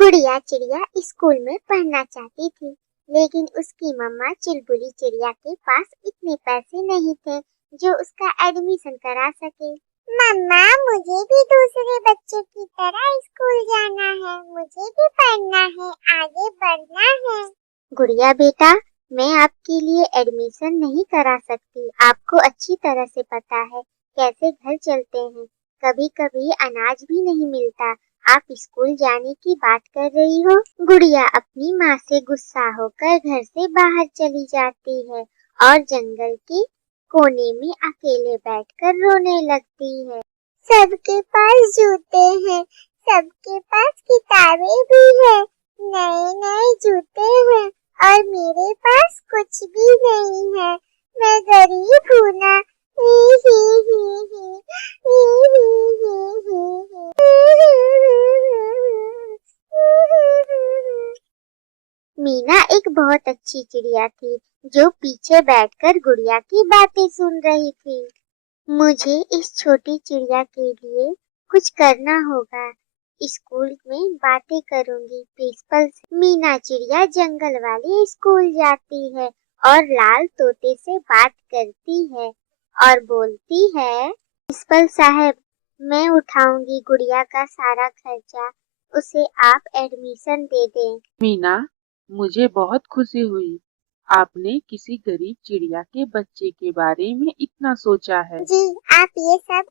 गुड़िया चिड़िया स्कूल में पढ़ना चाहती थी, लेकिन उसकी मम्मा चुलबुली चिड़िया के पास इतने पैसे नहीं थे जो उसका एडमिशन करा सके। मम्मा, मुझे भी दूसरे बच्चों की तरह स्कूल जाना है, मुझे भी पढ़ना है, आगे बढ़ना है। गुड़िया बेटा, मैं आपके लिए एडमिशन नहीं करा सकती। आपको अच्छी तरह से पता है कैसे घर चलते हैं, कभी कभी अनाज भी नहीं मिलता। आप स्कूल जाने की बात कर रही हो। गुड़िया अपनी माँ से गुस्सा होकर घर से बाहर चली जाती है और जंगल के कोने में अकेले बैठकर रोने लगती है। सबके पास जूते हैं, सबके पास किताबें भी है, नए नए जूते हैं और मेरे पास कुछ भी नहीं है। मैं गरीब हूँ ना। मीना एक बहुत अच्छी चिड़िया थी जो पीछे बैठकर गुड़िया की बातें सुन रही थी। मुझे इस छोटी चिड़िया के लिए कुछ करना होगा। स्कूल में बातें करूंगी प्रिंसिपल से। मीना चिड़िया जंगल वाले स्कूल जाती है और लाल तोते से बात करती है और बोलती है, प्रिंसिपल साहब, मैं उठाऊंगी गुड़िया का सारा खर्चा, उसे आप एडमिशन दे दें। मीना, मुझे बहुत खुशी हुई आपने किसी गरीब चिड़िया के बच्चे के बारे में इतना सोचा है। जी, आप ये सब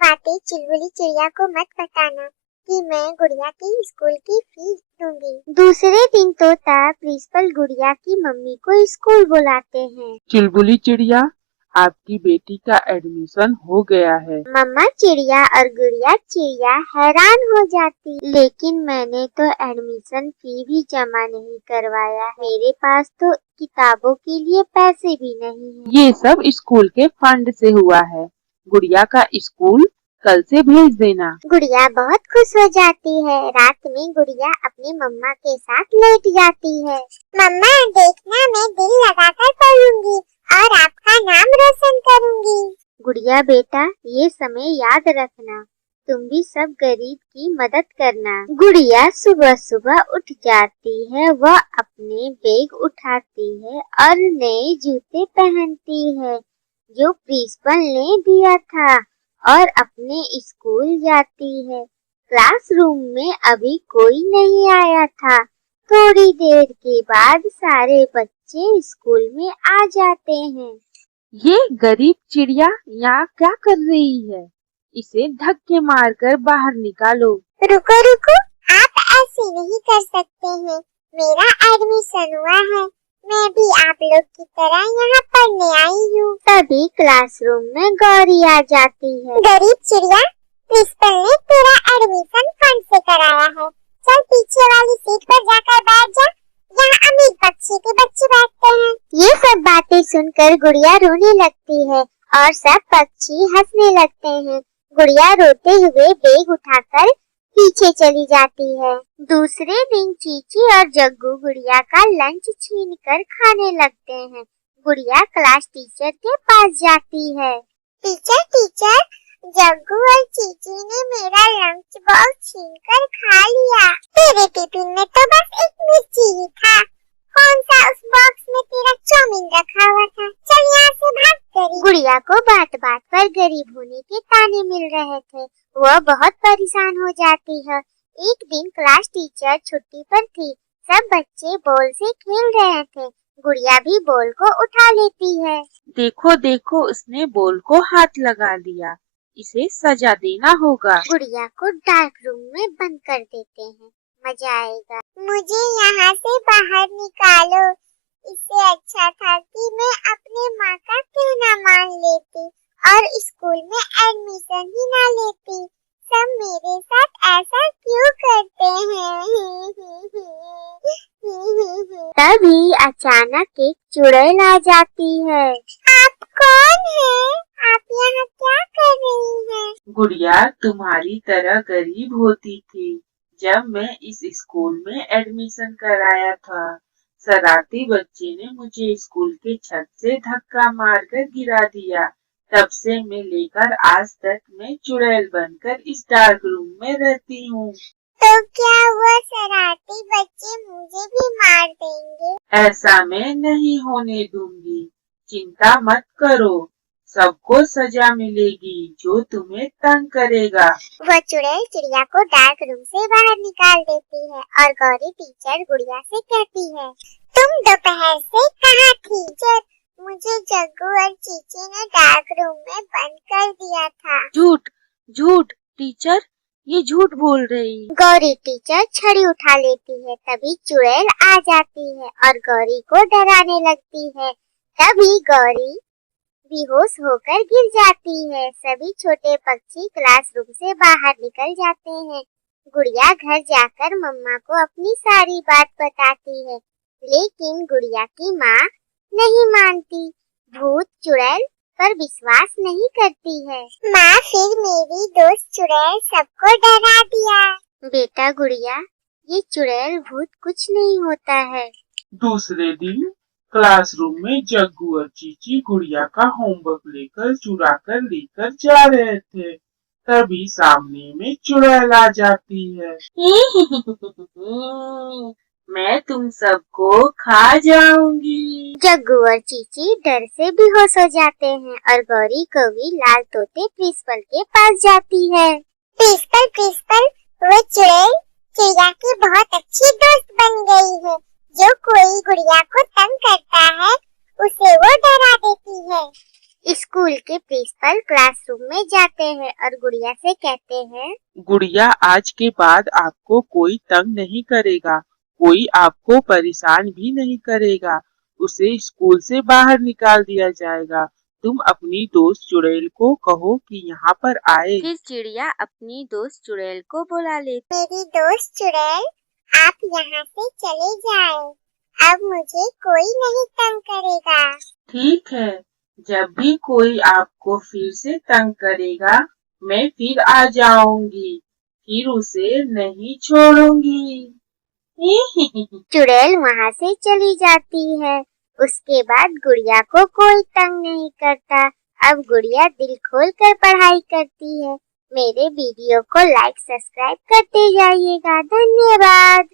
बातें चुलबुली चिड़िया को मत बताना कि मैं गुड़िया की स्कूल की फीस दूंगी। दूसरे दिन तोता प्रिंसिपल गुड़िया की मम्मी को स्कूल बुलाते हैं। चुलबुली चिड़िया, आपकी बेटी का एडमिशन हो गया है। मम्मा चिड़िया और गुड़िया चिड़िया हैरान हो जाती, लेकिन मैंने तो एडमिशन फी भी जमा नहीं करवाया। मेरे पास तो किताबों के लिए पैसे भी नहीं है। ये सब स्कूल के फंड से हुआ है। गुड़िया का स्कूल कल से भेज देना। गुड़िया बहुत खुश हो जाती है। रात में गुड़िया अपनी मम्मा के साथ लेट जाती है। मम्मा देखना, मैं दिल लगाकर पढ़ूंगी और आपका नाम रोशन करूंगी। गुड़िया बेटा, ये समय याद रखना, तुम भी सब गरीब की मदद करना। गुड़िया सुबह सुबह उठ जाती है, वह अपने बैग उठाती है और नए जूते पहनती है जो प्रिंसिपल ने दिया था और अपने स्कूल जाती है। क्लासरूम में अभी कोई नहीं आया था। थोड़ी देर के बाद सारे बच्चे स्कूल में आ जाते हैं। ये गरीब चिड़िया यहाँ क्या कर रही है? इसे धक्के मारकर बाहर निकालो। रुको रुको, आप ऐसे नहीं कर सकते हैं। मेरा एडमिशन हुआ है, मैं भी आप लोग की तरह यहाँ पढ़ने आई हूँ। तभी क्लासरूम में गौरी आ जाती है। गरीब चिड़िया, प्रिंसिपल ने तेरा एडमिशन फंड से कराया है, चल पीछे वाली सीट पर जाकर बैठ जा, यहाँ अमीर पक्षी के बच्चे बैठते हैं। ये सब बातें सुनकर गुड़िया रोने लगती है और सब पक्षी हंसने लगते हैं। गुड़िया रोते हुए बैग उठाकर पीछे चली जाती है। दूसरे दिन चीची और जग्गू गुड़िया का लंच छीनकर खाने लगते हैं। गुड़िया क्लास टीचर के पास जाती है। टीचर टीचर, जग्गू और चीची ने मेरा लंच बॉक्स छीनकर खा लिया। तेरे टिफिन में तो बस एक मिर्ची ही था। कौन सा उस बॉक्स में तेरा चाउमीन रखा हुआ था? चल यहाँ से भाग गई। गुड़िया को बात बात पर गरीब होने के ताने मिल रहे थे। वह बहुत परेशान हो जाती है। एक दिन क्लास टीचर छुट्टी पर थी। सब बच्चे बॉल से खेल रहे थे। गुड़िया भी बॉल को उठा लेती है। देखो देखो, उसने बॉल को हाथ लगा दिया, इसे सजा देना होगा। गुड़िया को डार्क रूम में बंद कर देते हैं, मजा आएगा। मुझे यहाँ से बाहर निकालो। इससे अच्छा था कि मैं अपने माँ का कहना मान लेती और स्कूल में एडमिशन ही ना लेती। सब मेरे साथ ऐसा क्यों करते हैं? तभी अचानक एक चुड़ैल आ जाती है। आप कौन हैं? आप यहाँ क्या कर रही हैं? गुड़िया तुम्हारी तरह गरीब होती थी जब मैं इस स्कूल में एडमिशन कराया था। शरारती बच्चे ने मुझे स्कूल के छत से धक्का मारकर गिरा दिया। तब से मैं लेकर आज तक मैं चुड़ैल बनकर इस डार्क रूम में रहती हूँ। तो क्या वह शरारती ऐसा मैं नहीं होने दूंगी। चिंता मत करो, सबको सजा मिलेगी जो तुम्हें तंग करेगा। वह चुड़ैल चिड़िया को डार्क रूम से बाहर निकाल देती है और गौरी टीचर गुड़िया से कहती है, तुम दोपहर से कहाँ थी? मुझे जग्गू और चीची ने डार्क रूम में बंद कर दिया था। झूठ झूठ टीचर, ये झूठ बोल रही। गौरी टीचर छड़ी उठा लेती है। तभी चुड़ैल आ जाती है और गौरी को डराने लगती है। तभी गौरी बेहोश होकर गिर जाती है। सभी छोटे पक्षी क्लासरूम से बाहर निकल जाते हैं। गुड़िया घर जाकर मम्मा को अपनी सारी बात बताती है, लेकिन गुड़िया की माँ नहीं मानती। भूत चुड़ैल पर विश्वास नहीं करती है। माँ, फिर मेरी दोस्त चुड़ैल सबको डरा दिया। बेटा गुड़िया, ये चुड़ैल भूत कुछ नहीं होता है। दूसरे दिन क्लासरूम में जग्गू और चीची गुड़िया का होमवर्क लेकर चुरा कर लेकर जा रहे थे। तभी सामने में चुड़ैल आ जाती है। मैं तुम सबको खा जाऊंगी। जग्गू और चीची डर से बेहोश हो जाते हैं और गौरी कौवी लाल तोते प्रिंसिपल के पास जाती है। प्रिंसिपल, वो चुड़ैल चिड़िया की बहुत अच्छी दोस्त बन गई है। जो कोई गुड़िया को तंग करता है उसे वो डरा देती है। स्कूल के प्रिंसिपल क्लासरूम में जाते हैं और गुड़िया से कहते हैं, गुड़िया, आज के बाद आपको कोई तंग नहीं करेगा, कोई आपको परेशान भी नहीं करेगा। उसे स्कूल से बाहर निकाल दिया जाएगा। तुम अपनी दोस्त चुड़ैल को कहो कि यहाँ पर आए। फिर चिड़िया अपनी दोस्त चुड़ैल को बुला लेती। मेरी दोस्त चुड़ैल, आप यहाँ से चले जाएं। अब मुझे कोई नहीं तंग करेगा। ठीक है, जब भी कोई आपको फिर से तंग करेगा, मैं फिर आ जाऊंगी, फिर उसे नहीं छोड़ूंगी। चुड़ैल वहाँ से चली जाती है। उसके बाद गुड़िया को कोई तंग नहीं करता। अब गुड़िया दिल खोल कर पढ़ाई करती है। मेरे वीडियो को लाइक सब्सक्राइब करते जाइएगा। धन्यवाद।